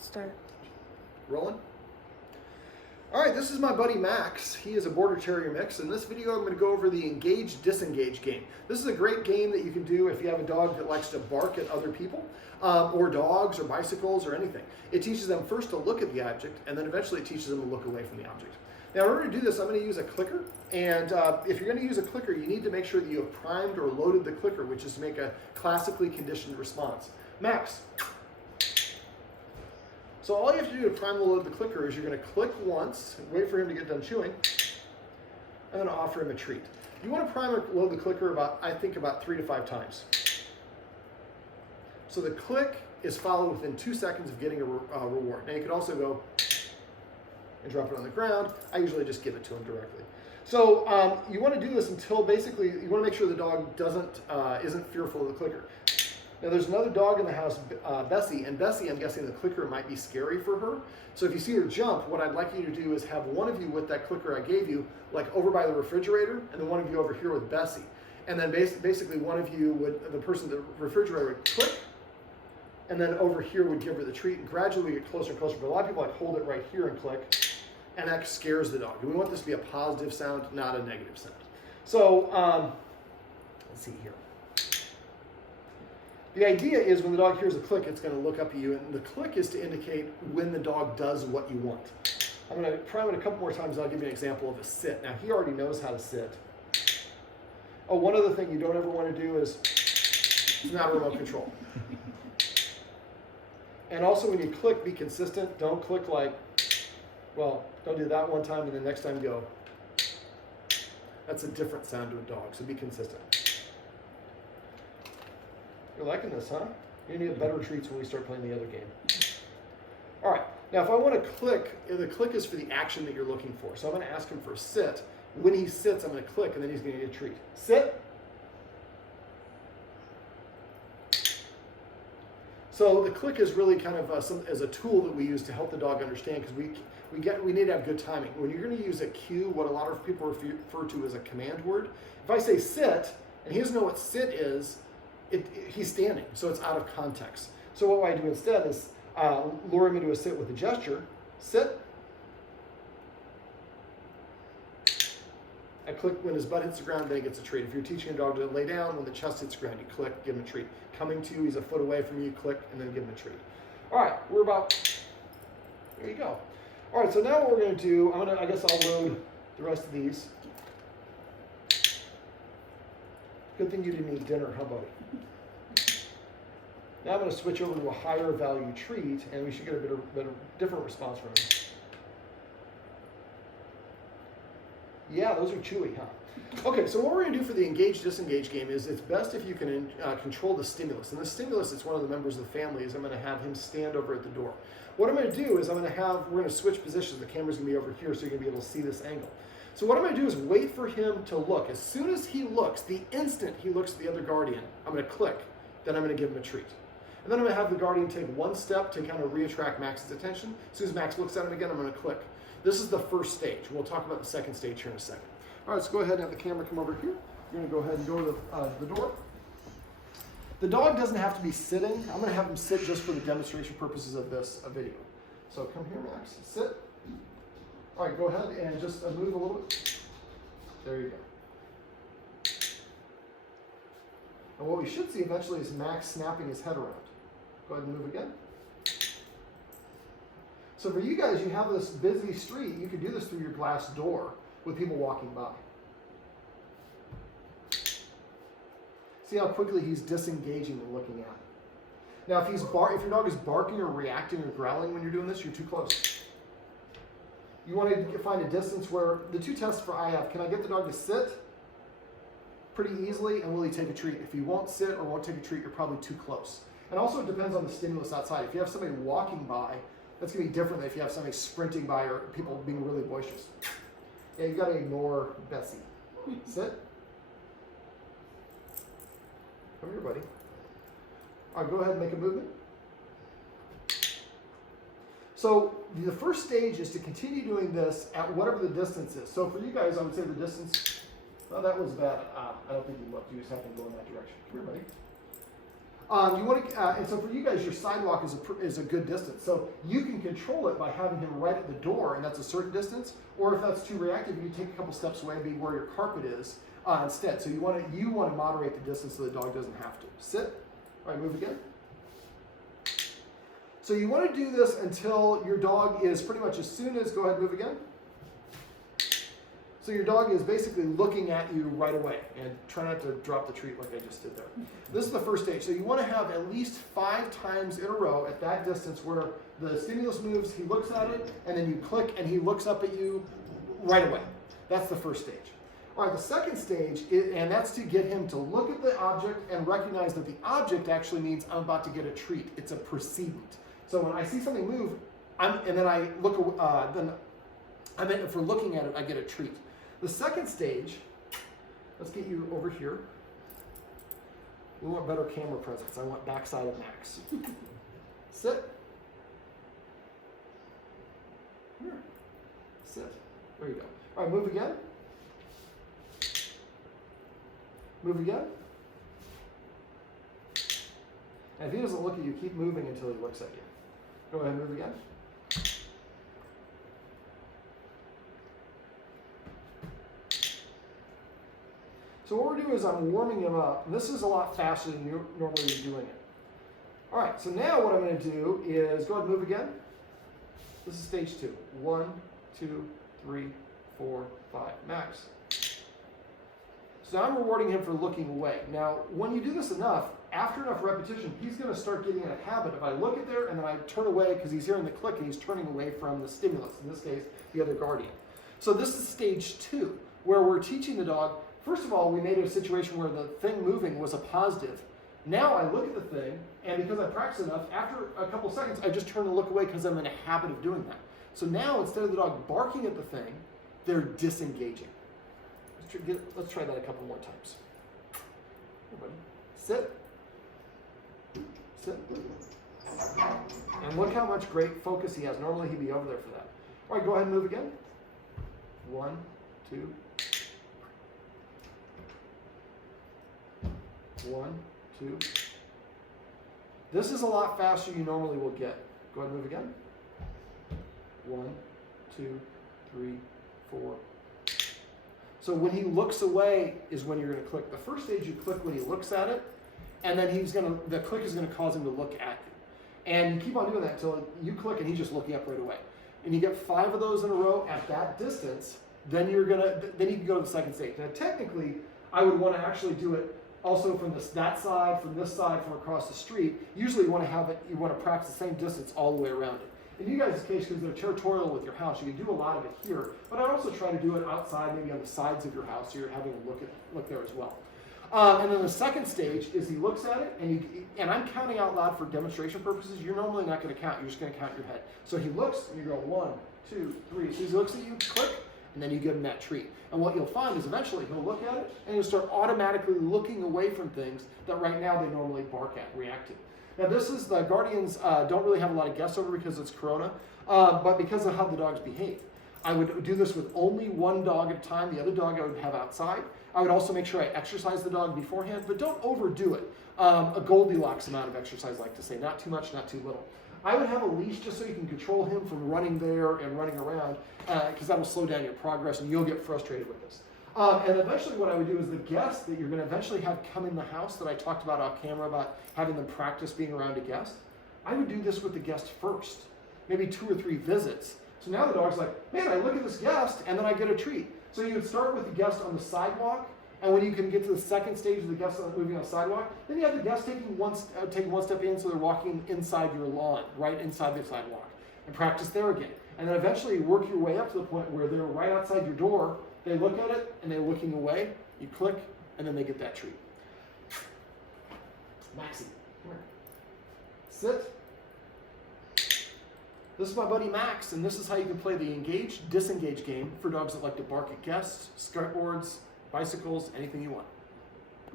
Start. Rolling. All right, this is my buddy Max. He is a Border Terrier mix. In this video, I'm going to go over the Engage, Disengage game. This is a great game that you can do if you have a dog that likes to bark at other people, or dogs, or bicycles, or anything. It teaches them first to look at the object, and then eventually it teaches them to look away from the object. Now, in order to do this, I'm going to use a clicker, and if you're going to use a clicker, you need to make sure that you have primed or loaded the clicker, which is to make a classically conditioned response. Max. So all you have to do to prime and load the clicker is you're going to click once, wait for him to get done chewing, and then offer him a treat. You want to prime and load the clicker about 3 to 5 times. So the click is followed within 2 seconds of getting a reward. Now you could also go and drop it on the ground. I usually just give it to him directly. So you want to do this until basically you want to make sure the dog isn't fearful of the clicker. Now there's another dog in the house, Bessie, and Bessie, I'm guessing the clicker might be scary for her. So if you see her jump, what I'd like you to do is have one of you with that clicker I gave you, like over by the refrigerator, and then one of you over here with Bessie. And then basically one of you the person at the refrigerator would click, and then over here would give her the treat, and gradually get closer and closer. But a lot of people like hold it right here and click, and that scares the dog. And we want this to be a positive sound, not a negative sound. So let's see here. The idea is when the dog hears a click, it's going to look up at you, and the click is to indicate when the dog does what you want. I'm going to prime it a couple more times, and I'll give you an example of a sit. Now, he already knows how to sit. Oh, one other thing you don't ever want to do is, it's not a remote control. And also when you click, be consistent. Don't click like, well, don't do that one time, and then next time go. That's a different sound to a dog, so be consistent. You're liking this, huh? You're going to get better treats when we start playing the other game. All right, now if I want to click, the click is for the action that you're looking for. So I'm going to ask him for a sit. When he sits, I'm going to click, and then he's going to get a treat. Sit. So the click is really kind of as a tool that we use to help the dog understand, because we need to have good timing. When you're going to use a cue, what a lot of people refer to as a command word, if I say sit, and he doesn't know what sit is, he's standing, so it's out of context. So what I do instead is lure him into a sit with a gesture. Sit. I click when his butt hits the ground, then he gets a treat. If you're teaching a dog to lay down, when the chest hits the ground, you click, give him a treat. Coming to you, he's a foot away from you, click, and then give him a treat. All right, we're about, there you go. All right, so now what we're going to do, I guess I'll load the rest of these. Good thing you didn't eat dinner, huh, buddy? Now I'm going to switch over to a higher value treat, and we should get a different response from him. Yeah, those are chewy, huh? Okay, so what we're going to do for the Engage, Disengage game is it's best if you can control the stimulus. And the stimulus, it's one of the members of the family, is I'm going to have him stand over at the door. What I'm going to do is we're going to switch positions. The camera's going to be over here, so you're going to be able to see this angle. So what I'm going to do is wait for him to look. As soon as he looks, the instant he looks at the other guardian, I'm going to click. Then I'm going to give him a treat. And then I'm going to have the guardian take one step to kind of reattract Max's attention. As soon as Max looks at him again, I'm going to click. This is the first stage. We'll talk about the second stage here in a second. All right, let's go ahead and have the camera come over here. You're going to go ahead and go to the door. The dog doesn't have to be sitting. I'm going to have him sit just for the demonstration purposes of this video. So come here, Max. Sit. All right, go ahead and just move a little bit. There you go. And what we should see eventually is Max snapping his head around. Go ahead and move again. So for you guys, you have this busy street. You could do this through your glass door with people walking by. See how quickly he's disengaging and looking at. Now, if your dog is barking or reacting or growling when you're doing this, you're too close. You want to find a distance where the two tests for I have, can I get the dog to sit pretty easily, and will he take a treat? If he won't sit or won't take a treat, you're probably too close. And also it depends on the stimulus outside. If you have somebody walking by, that's going to be different than if you have somebody sprinting by or people being really boisterous. Yeah, you got to ignore Bessie. Sit. Come here, buddy. All right, go ahead and make a movement. So the first stage is to continue doing this at whatever the distance is. So for you guys, I would say the distance, well, that was bad. I don't think you looked. You just have to go in that direction. Come here, buddy. You want to, and so for you guys, your sidewalk is a good distance. So you can control it by having him right at the door, and that's a certain distance. Or if that's too reactive, you can take a couple steps away and be where your carpet is instead. So you want to moderate the distance so the dog doesn't have to. Sit. All right, move again. So you want to do this until your dog is pretty much as soon as, go ahead, move again. So your dog is basically looking at you right away, and try not to drop the treat like I just did there. This is the first stage. So you want to have at least 5 times in a row at that distance where the stimulus moves, he looks at it, and then you click and he looks up at you right away. That's the first stage. All right, the second stage, and that's to get him to look at the object and recognize that the object actually means I'm about to get a treat. It's a precedent. So when I see something move, and then I look, for looking at it, I get a treat. The second stage, let's get you over here. We want better camera presence. I want backside of Max. Sit. Here. Sit. There you go. All right, move again. Move again. And if he doesn't look at you, keep moving until he looks at you. Go ahead and move again. So what we're doing is I'm warming him up. And this is a lot faster than you normally are doing it. All right, so now what I'm going to do is go ahead and move again. This is stage 2. 1, 2, 3, 4, 5. Max. So now I'm rewarding him for looking away. Now, when you do this enough, after enough repetition, he's going to start getting in a habit of I look at there and then I turn away because he's hearing the click and he's turning away from the stimulus, in this case, the other guardian. So this is stage 2, where we're teaching the dog, first of all, we made it a situation where the thing moving was a positive. Now I look at the thing, and because I practice enough, after a couple seconds, I just turn and look away because I'm in a habit of doing that. So now, instead of the dog barking at the thing, they're disengaging. Let's try that a couple more times. Everybody, sit. Sit. And look how much great focus he has. Normally he'd be over there for that. All right, go ahead and move again. 1, 2. 1, 2. This is a lot faster than you normally will get. Go ahead and move again. 1, 2, 3, 4. So when he looks away is when you're going to click. The first stage you click when he looks at it, and then the click is going to cause him to look at you. And you keep on doing that until you click and he's just looking up right away. And you get 5 of those in a row at that distance, then you can go to the second stage. Now technically, I would want to actually do it also from that side, from this side, from across the street. Usually you want to practice the same distance all the way around it. In you guys' case, because they're territorial with your house, you can do a lot of it here, but I also try to do it outside, maybe on the sides of your house, so you're having a look there as well. And then the second stage is he looks at it, and I'm counting out loud for demonstration purposes. You're normally not going to count. You're just going to count your head. So he looks, and you go 1, 2, 3. So he looks at you, click, and then you give him that treat. And what you'll find is eventually he'll look at it, and he'll start automatically looking away from things that right now they normally bark at, react to. Now this is, the guardians don't really have a lot of guests over because it's Corona, but because of how the dogs behave. I would do this with only one dog at a time. The other dog I would have outside. I would also make sure I exercise the dog beforehand, but don't overdo it. A Goldilocks amount of exercise, I like to say. Not too much, not too little. I would have a leash just so you can control him from running there and running around, because that will slow down your progress and you'll get frustrated with this. And eventually what I would do is the guests that you're going to eventually have come in the house that I talked about off camera about having them practice being around a guest, I would do this with the guest first, maybe 2 or 3 visits. So now the dog's like, man, I look at this guest and then I get a treat. So you would start with the guest on the sidewalk, and when you can get to the second stage of the guest moving on the sidewalk, then you have the guest taking one step in, so they're walking inside your lawn, right inside the sidewalk, and practice there again. And then eventually you work your way up to the point where they're right outside your door, they look at it, and they're looking away, you click, and then they get that treat. Maxie, come here. Sit. This is my buddy Max, and this is how you can play the engage, disengage game for dogs that like to bark at guests, skateboards, bicycles, anything you want.